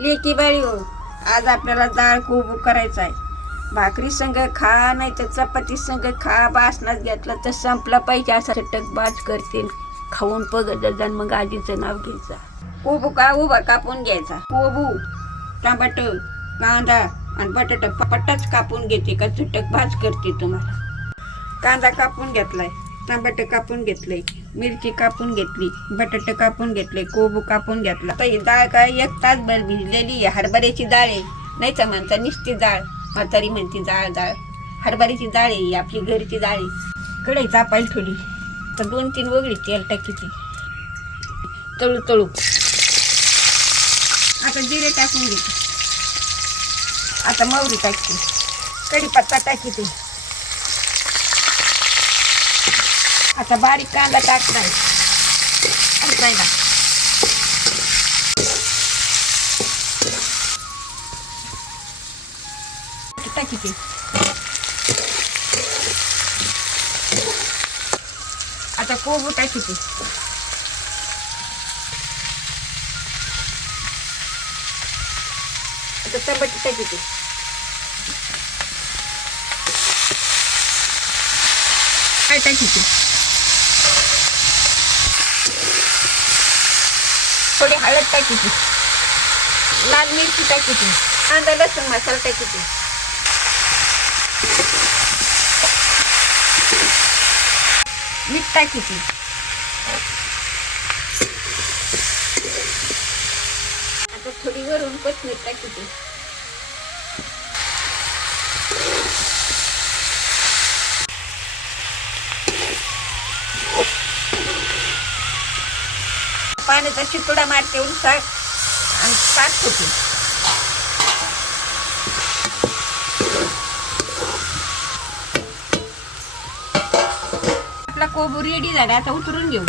लेकी बाळी हो, आज आपल्याला डाळ कोबू करायचा आहे. भाकरी संग खा नाही तर चपाती संग खा. बासनात घेतला तर संपला पाहिजे असा टकबाज करते. खाऊन पगत मग आजीचं नाव घ्यायचा. कोबू का उभा कापून घ्यायचा. कोबू, टमाट, कांदा आणि बटाटा पटाच कापून घेते का चटक भाज करते तुम्हाला. कांदा कापून घेतलाय, टमाटे कापून घेतले, मिरची कापून घेतली, बटाटे कापून घेतले, कोबू कापून घेतला. तर ही डाळ काय 1 तासभर भिजलेली आहे. हरभऱ्याची डाळ आहे, नाही तर म्हणता नुसती डाळ. म्हातारी म्हणते डाळ. हरभऱ्याची डाळ आहे, आपली घरची डाळ आहे. कढई तापायला ठेवली तर 2-3 वगळी तेल टाकीची. तळू आता जिरे टाकून घेते. आता मोहरी टाकते, कढीपत्ता टाकते. आता बारीक कांदा टाकताय हलवायला. टाकीते. आता कोबू टाकीते. आता टमाटे टाकीते. काय टाकीते. थोडी हळद टाकीते, लाल मिरची टाकीते, कांदा लसूण मसाला टाकीते. मीठ टाकीते. आता थोडी वरून कोथिंबीर टाकीते. पाण्याचा शितोडा मारते उलसा आणि पाक होते. आपला कोबू रेडी झाला. आता उतरून घेऊ.